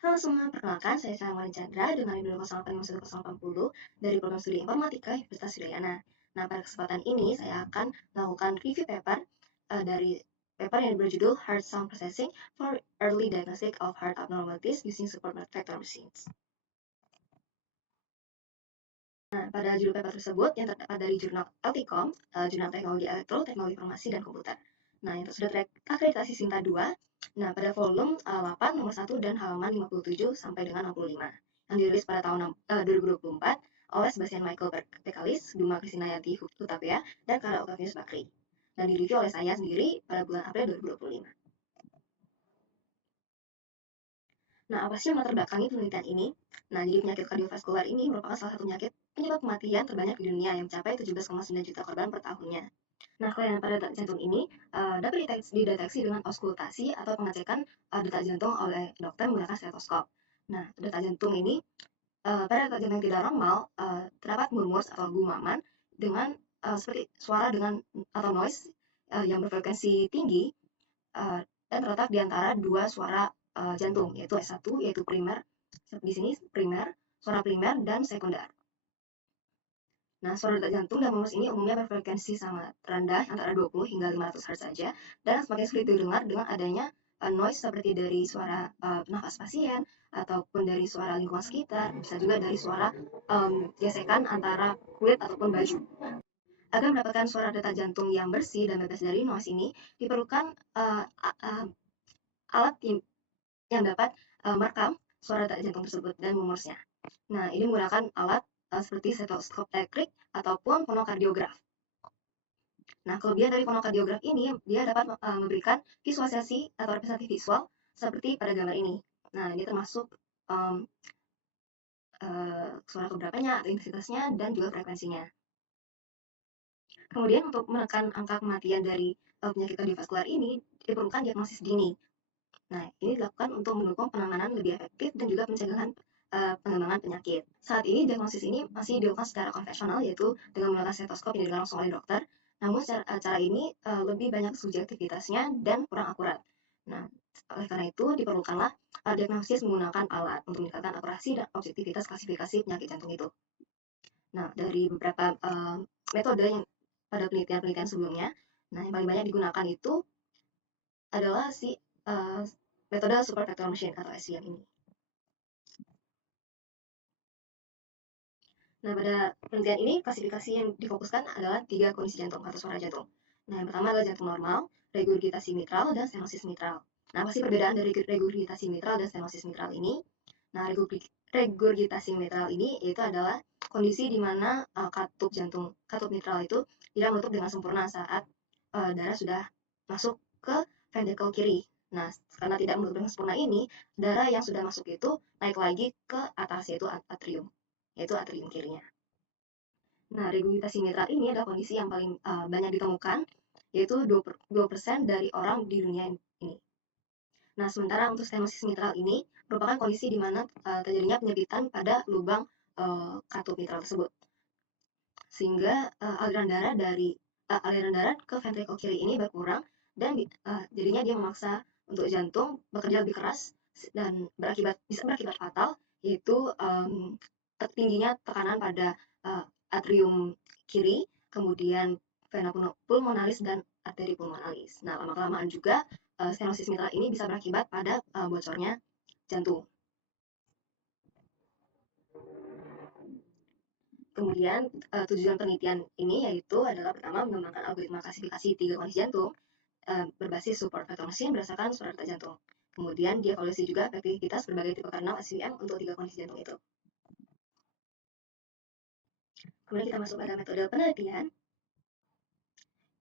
Halo semua, perkenalkan saya Salman Chandra dengan NIM 08511080 dari program studi Informatika Universitas Udayana. Nah, pada kesempatan ini saya akan melakukan review paper dari paper yang berjudul Heart Sound Processing for Early Diagnostic of Heart Abnormalities Using Support Vector Machines. Nah, pada judul paper tersebut yang terdapat dari jurnal LTCOM, Jurnal Teknologi Elektro, Teknologi Informasi, dan Komputer. Nah, yang sudah terakreditasi Sinta 2, nah pada volume 8, nomor 1, dan halaman 57 sampai dengan 65, yang dirilis pada tahun 2024 oleh Sebastian Michael Bekalis, Duma Krisinayanti Hutapea, dan Kara Octavius Bakri. Dan direview oleh saya sendiri pada bulan April 2025. Nah, apa sih yang melatar belakangi penelitian ini? Nah, jadi penyakit kardiovaskular ini merupakan salah satu penyakit penyebab kematian terbanyak di dunia yang mencapai 17,9 juta korban per tahunnya. Nah, kelainan pada detak jantung ini dapat dideteksi dengan auskultasi atau pengecekan detak jantung oleh dokter menggunakan stetoskop. Nah, detak jantung ini pada detak jantung yang tidak normal terdapat murmurs atau gumaman dengan seperti suara dengan atau noise yang berfrekuensi tinggi dan terletak di antara dua suara jantung, yaitu S1, yaitu primer, di sini primer, suara primer, dan sekunder. Nah, suara detak jantung dan murmurs ini umumnya berfrekuensi sangat rendah, antara 20 hingga 500 Hz saja, dan semakin sulit didengar dengan adanya noise seperti dari suara nafas pasien, ataupun dari suara lingkungan sekitar, bisa juga dari suara gesekan antara kulit ataupun baju. Agar mendapatkan suara detak jantung yang bersih dan bebas dari noise ini, diperlukan alat yang dapat merekam suara detak jantung tersebut dan murmursnya. Nah, ini menggunakan alat seperti stetoskop elektrik ataupun fonokardiograf. Nah, kelebihan dari fonokardiograf ini, dia dapat memberikan visualisasi atau representasi visual seperti pada gambar ini. Nah, ini termasuk suara keberapanya atau intensitasnya dan juga frekuensinya. Kemudian untuk menekan angka kematian dari penyakit kardiovaskular ini, diperlukan diagnosis dini. Nah, ini dilakukan untuk mendukung penanganan lebih efektif dan juga pencegahan pengembangan penyakit. Saat ini diagnosis ini masih dilakukan secara konvensional, yaitu dengan menggunakan stetoskop yang dilakukan langsung oleh dokter. Namun cara ini lebih banyak subjektivitasnya dan kurang akurat. Nah, oleh karena itu diperlukanlah diagnosis menggunakan alat untuk meningkatkan akurasi dan objektivitas klasifikasi penyakit jantung itu. Nah, dari beberapa metode yang pada penelitian-penelitian sebelumnya, nah yang paling banyak digunakan itu adalah si metode Support Vector Machine atau SVM ini. Nah, pada penelitian ini, klasifikasi yang difokuskan adalah 3 kondisi jantung atau suara jantung. Nah, yang pertama adalah jantung normal, regurgitasi mitral, dan stenosis mitral. Nah, apa sih perbedaan dari regurgitasi mitral dan stenosis mitral ini? Nah, regurgitasi mitral ini itu adalah kondisi di mana katup mitral itu tidak menutup dengan sempurna saat darah sudah masuk ke ventricle kiri. Nah, karena tidak menutup dengan sempurna ini, darah yang sudah masuk itu naik lagi ke atas, yaitu atrium, yaitu atrium kirinya. Nah, regurgitasi mitral ini adalah kondisi yang paling banyak ditemukan, yaitu 2% dari orang di dunia ini. Nah, sementara untuk stenosis mitral ini merupakan kondisi di mana terjadinya penyempitan pada lubang katup mitral tersebut. Sehingga aliran darah ke ventricle kiri ini berkurang dan jadinya dia memaksa untuk jantung bekerja lebih keras dan bisa berakibat fatal, yaitu tingginya tekanan pada atrium kiri, kemudian vena pulmonalis dan arteri pulmonalis. Nah, lama-kelamaan juga stenosis mitral ini bisa berakibat pada bocornya jantung. Kemudian tujuan penelitian ini yaitu adalah pertama mengembangkan algoritma klasifikasi 3 kondisi jantung berbasis support vector machine berdasarkan suara detak jantung. Kemudian dievaluasi juga efektivitas berbagai tipe kardinal SVM untuk 3 kondisi jantung itu. Kemudian kita masuk pada metode penelitian.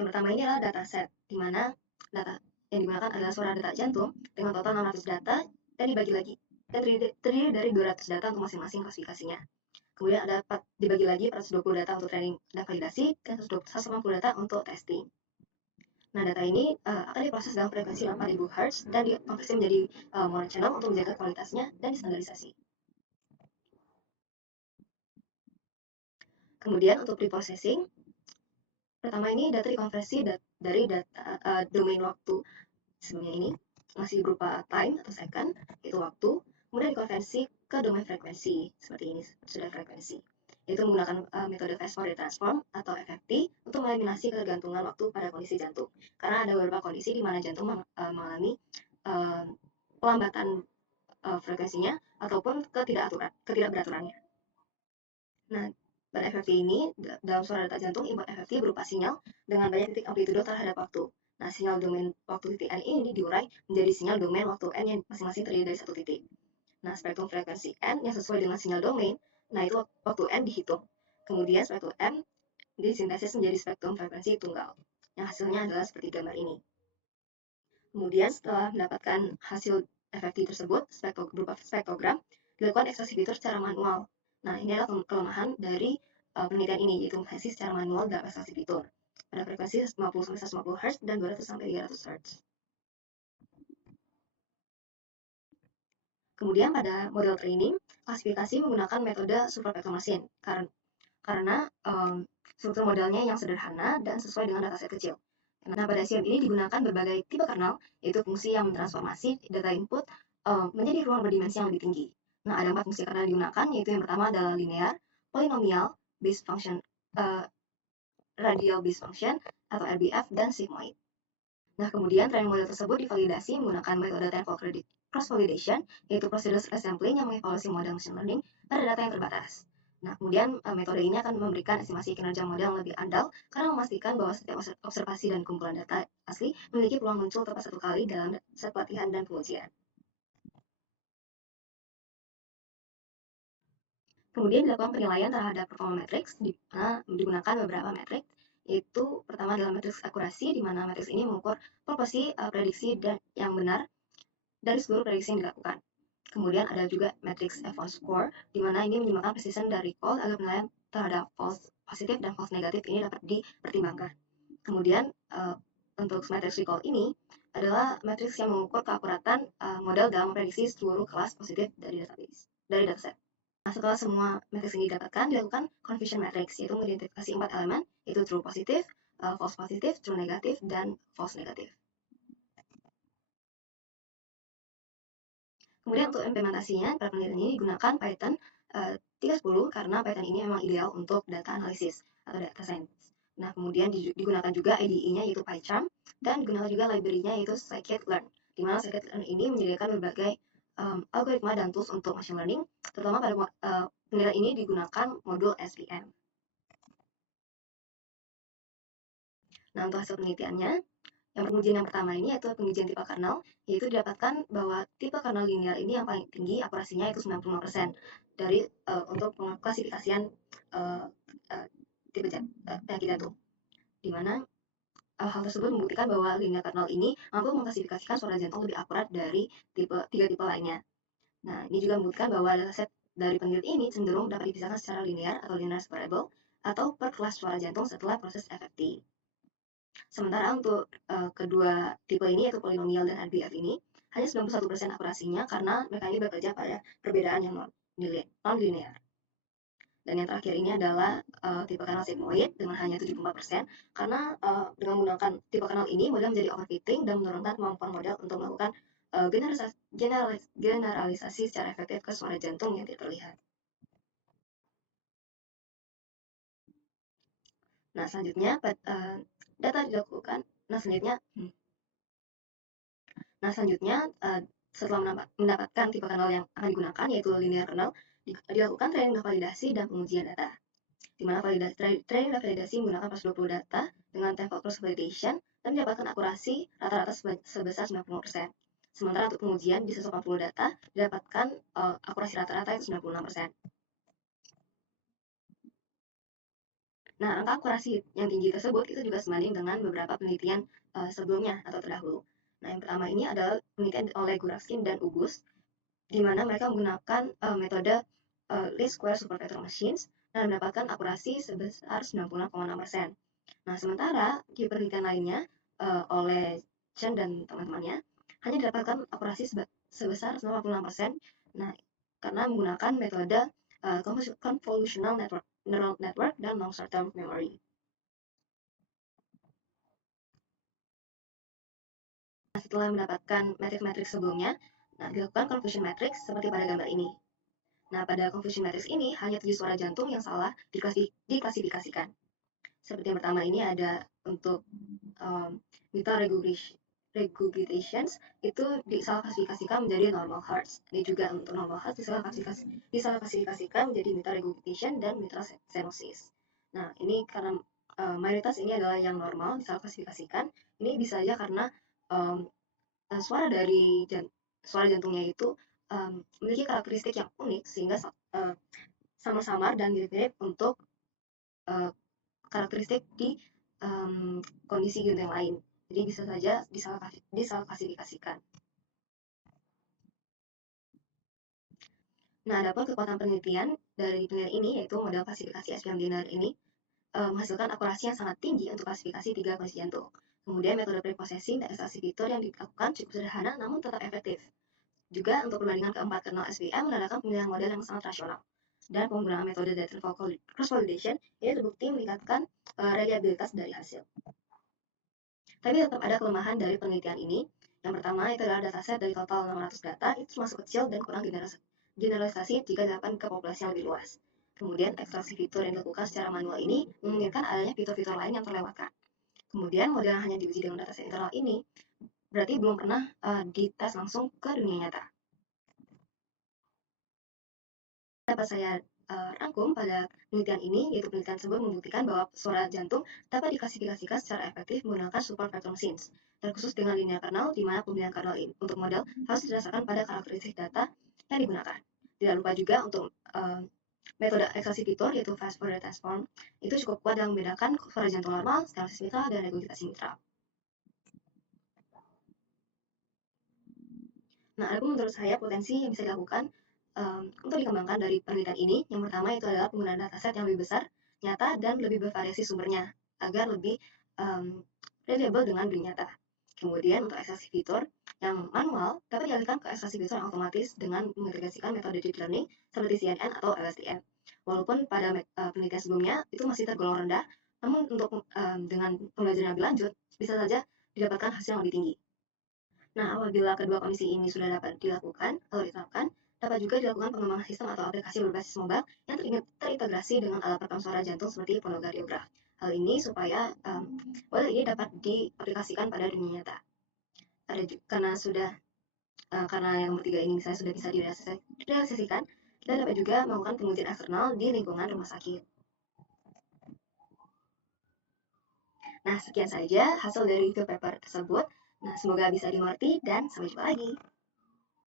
Yang pertama ini adalah dataset, di mana data yang digunakan adalah suara detak jantung dengan total 600 data dan dibagi lagi dan terdiri dari 200 data untuk masing-masing klasifikasinya. Kemudian dibagi lagi 420 data untuk training dan validasi dan 180 data untuk testing. Nah, data ini akan diproses dalam frekuensi 8000 Hz dan dikonversi menjadi monochannel untuk menjaga kualitasnya dan distandarisasi. Kemudian untuk preprocessing, pertama ini data dikonversi dari data domain waktu sebelumnya ini masih berupa time atau second, itu waktu. kemudian dikonversi ke domain frekuensi, seperti ini, sudah frekuensi. Itu menggunakan metode fast Fourier transform atau FFT untuk meliminasi ketergantungan waktu pada kondisi jantung. Karena ada beberapa kondisi di mana jantung mengalami pelambatan frekuensinya ataupun ketidakberaturannya. Nah, pada FFT ini, dalam suara detak jantung, input FFT berupa sinyal dengan banyak titik amplitudo terhadap waktu. Nah, sinyal domain waktu titik N ini diurai menjadi sinyal domain waktu N yang masing-masing terdiri dari satu titik. Nah, spektrum frekuensi N yang sesuai dengan sinyal domain, nah itu waktu N dihitung. Kemudian spektrum M disintesis menjadi spektrum frekuensi tunggal, yang hasilnya adalah seperti gambar ini. Kemudian setelah mendapatkan hasil FFT tersebut berupa spektrogram, dilakukan ekstraksi fitur secara manual. Nah, ini adalah kelemahan dari penelitian ini, yaitu versi secara manual dalam ekstraksi fitur pada frekuensi 50-150 Hz dan 200-300 Hz. Kemudian pada model training, klasifikasi menggunakan metode super vector machine karena struktur modelnya yang sederhana dan sesuai dengan dataset kecil. Nah, pada SIEM ini digunakan berbagai tipe kernel, yaitu fungsi yang mentransformasi data input menjadi ruang berdimensi yang lebih tinggi. Nah, ada 4 fungsi kernel yang digunakan, yaitu yang pertama adalah linear, polinomial, base function, radial base function, atau RBF, dan sigmoid. Nah, kemudian training model tersebut divalidasi menggunakan metode tenfold cross-validation, yaitu prosedur sampling yang mengevaluasi model machine learning pada data yang terbatas. Nah, kemudian metode ini akan memberikan estimasi kinerja model yang lebih andal karena memastikan bahwa setiap observasi dan kumpulan data asli memiliki peluang muncul tepat satu kali dalam set pelatihan dan pengujian. Kemudian dilakukan penilaian terhadap performa matrix, di mana digunakan beberapa matrix, yaitu pertama adalah matriks akurasi, di mana matriks ini mengukur proporsi prediksi dan yang benar dari seluruh prediksi yang dilakukan. Kemudian ada juga matriks F1 score, di mana ini menyimpulkan precision dari call agar penilaian terhadap false positif dan false negatif ini dapat dipertimbangkan. Kemudian untuk matriks recall ini adalah matriks yang mengukur keakuratan model dalam memprediksi seluruh kelas positif dari dataset. Nah, setelah semua matriks ini didapatkan, dilakukan confusion matrix, yaitu mengidentifikasi 4 elemen, yaitu true positif, false positif, true negatif, dan false negatif. Kemudian untuk implementasinya, pada penelitian ini digunakan Python 3.10 karena Python ini memang ideal untuk data analisis atau data science. Nah, kemudian digunakan juga IDE-nya yaitu PyCharm dan digunakan juga library-nya yaitu scikit-learn. Di mana scikit-learn ini menyediakan berbagai algoritma dan tools untuk machine learning, terutama pada penelitian ini digunakan modul SVM. Nah, untuk hasil penelitiannya, yang pengujian yang pertama ini yaitu pengujian tipe kernel, yaitu didapatkan bahwa tipe kernel linear ini yang paling tinggi akurasinya yaitu 95% dari untuk pengklasifikasian tipe penyakit jantung. Di mana hal tersebut membuktikan bahwa linear kernel ini mampu mengklasifikasikan suara jantung lebih akurat dari tiga tipe lainnya. Nah, ini juga membuktikan bahwa dataset dari peneliti ini cenderung dapat dipisahkan secara linear atau linear separable atau per kelas suara jantung setelah proses FFT. Sementara untuk kedua tipe ini yaitu polinomial dan RBF ini hanya 91% akurasinya karena mereka ini bekerja pada perbedaan yang non-linear. Dan yang terakhir ini adalah tipe kernel sigmoid dengan hanya 74% karena dengan menggunakan tipe kernel ini model menjadi overfitting dan menurunkan kemampuan model untuk melakukan generalisasi secara efektif ke suara jantung yang tidak terlihat. Nah, selanjutnya data dilakukan. Nah, selanjutnya setelah mendapatkan tipe kernel yang akan digunakan yaitu linear kernel, dilakukan training dan validasi dan pengujian data. Di mana training dan validasi menggunakan 20 data dengan tenfold cross validation dan mendapatkan akurasi rata-rata sebesar 90%. Sementara untuk pengujian di 140 data didapatkan akurasi rata-rata itu 96%. Nah, angka akurasi yang tinggi tersebut itu juga sebanding dengan beberapa penelitian sebelumnya atau terdahulu. Nah, yang pertama ini adalah penelitian oleh Gurakskin dan Ugus, di mana mereka menggunakan metode least square super vector machines dan mendapatkan akurasi sebesar 96,6%. Nah, sementara di penelitian lainnya oleh Chen dan teman-temannya hanya didapatkan akurasi sebesar 96%. Nah, karena menggunakan metode convolutional neural network dan long short-term memory. Nah, setelah mendapatkan metrik-metrik sebelumnya, Nah, dilakukan confusion matrix seperti pada gambar ini. Nah, pada confusion matrix ini hanya 7 suara jantung yang salah diklasifikasikan. Seperti yang pertama ini ada untuk vital regurgitations itu disalah klasifikasikan menjadi normal hearts. Ini juga untuk normal hearts disalah klasifikasikan menjadi vital regurgitation dan mitral stenosis. Nah, ini karena mayoritas ini adalah yang normal disalah klasifikasikan. Ini bisa saja karena um, suara dari suara jantungnya itu memiliki karakteristik yang unik sehingga samar-samar dan mirip-mirip untuk uh, karakteristik di kondisi jantung yang lain. Jadi bisa saja disalah klasifikasikan. Nah, adapun kekuatan penelitian dari penelitian ini yaitu model klasifikasi SPM Dinner ini menghasilkan akurasi yang sangat tinggi untuk klasifikasi 3 kondisi jantung. Kemudian metode preprocessing dan ekstraksi fitur yang dilakukan cukup sederhana namun tetap efektif. Juga untuk perbandingan keempat kernel SVM menandakan pemilihan model yang sangat rasional. Dan penggunaan metode data cross-validation ini terbukti meningkatkan reliabilitas dari hasil. Tapi tetap ada kelemahan dari penelitian ini. Yang pertama itu adalah dataset dari total 600 data itu termasuk kecil dan kurang generalisasi jika dilakukan ke populasi yang lebih luas. Kemudian ekstraksi fitur yang dilakukan secara manual ini memungkinkan adanya fitur-fitur lain yang terlewatkan. Kemudian model yang hanya diuji dengan dataset internal ini berarti belum pernah dites langsung ke dunia nyata. Dapat saya rangkum pada penelitian ini, yaitu penelitian tersebut membuktikan bahwa suara jantung dapat diklasifikasikan secara efektif menggunakan support vector machines, terkhusus dengan linear kernel, di mana pemilihan kernel untuk model harus didasarkan pada karakteristik data yang digunakan. Tidak lupa juga untuk metode ekstraksi fitur, yaitu fast Fourier transform, itu cukup kuat dalam membedakan suara jantung normal, stenosis mitral, dan regurgitasi mitral. Nah, adapun menurut saya potensi yang bisa dilakukan untuk dikembangkan dari penelitian ini, yang pertama itu adalah penggunaan dataset yang lebih besar, nyata, dan lebih bervariasi sumbernya, agar lebih reliable dengan dunia nyata. Kemudian untuk ekstraksi fitur yang manual dapat dialihkan ke ekstraksi fitur yang otomatis dengan mengintegrasikan metode deep learning seperti CNN atau LSTM. Walaupun pada penelitian sebelumnya itu masih tergolong rendah, namun untuk dengan pembelajaran yang lebih lanjut bisa saja didapatkan hasil yang lebih tinggi. Nah, apabila kedua kondisi ini sudah dapat dilakukan atau diterapkan, dapat juga dilakukan pengembangan sistem atau aplikasi berbasis mobile yang terintegrasi dengan alat perekam suara jantung seperti fonogardiograf. Hal ini supaya model ini dapat diaplikasikan pada dunia nyata. Karena yang bertiga ini misalnya sudah bisa direalisasikan, kita dapat juga melakukan pengujian eksternal di lingkungan rumah sakit. Nah, sekian saja hasil dari review paper tersebut. Nah, semoga bisa dimengerti dan sampai jumpa lagi.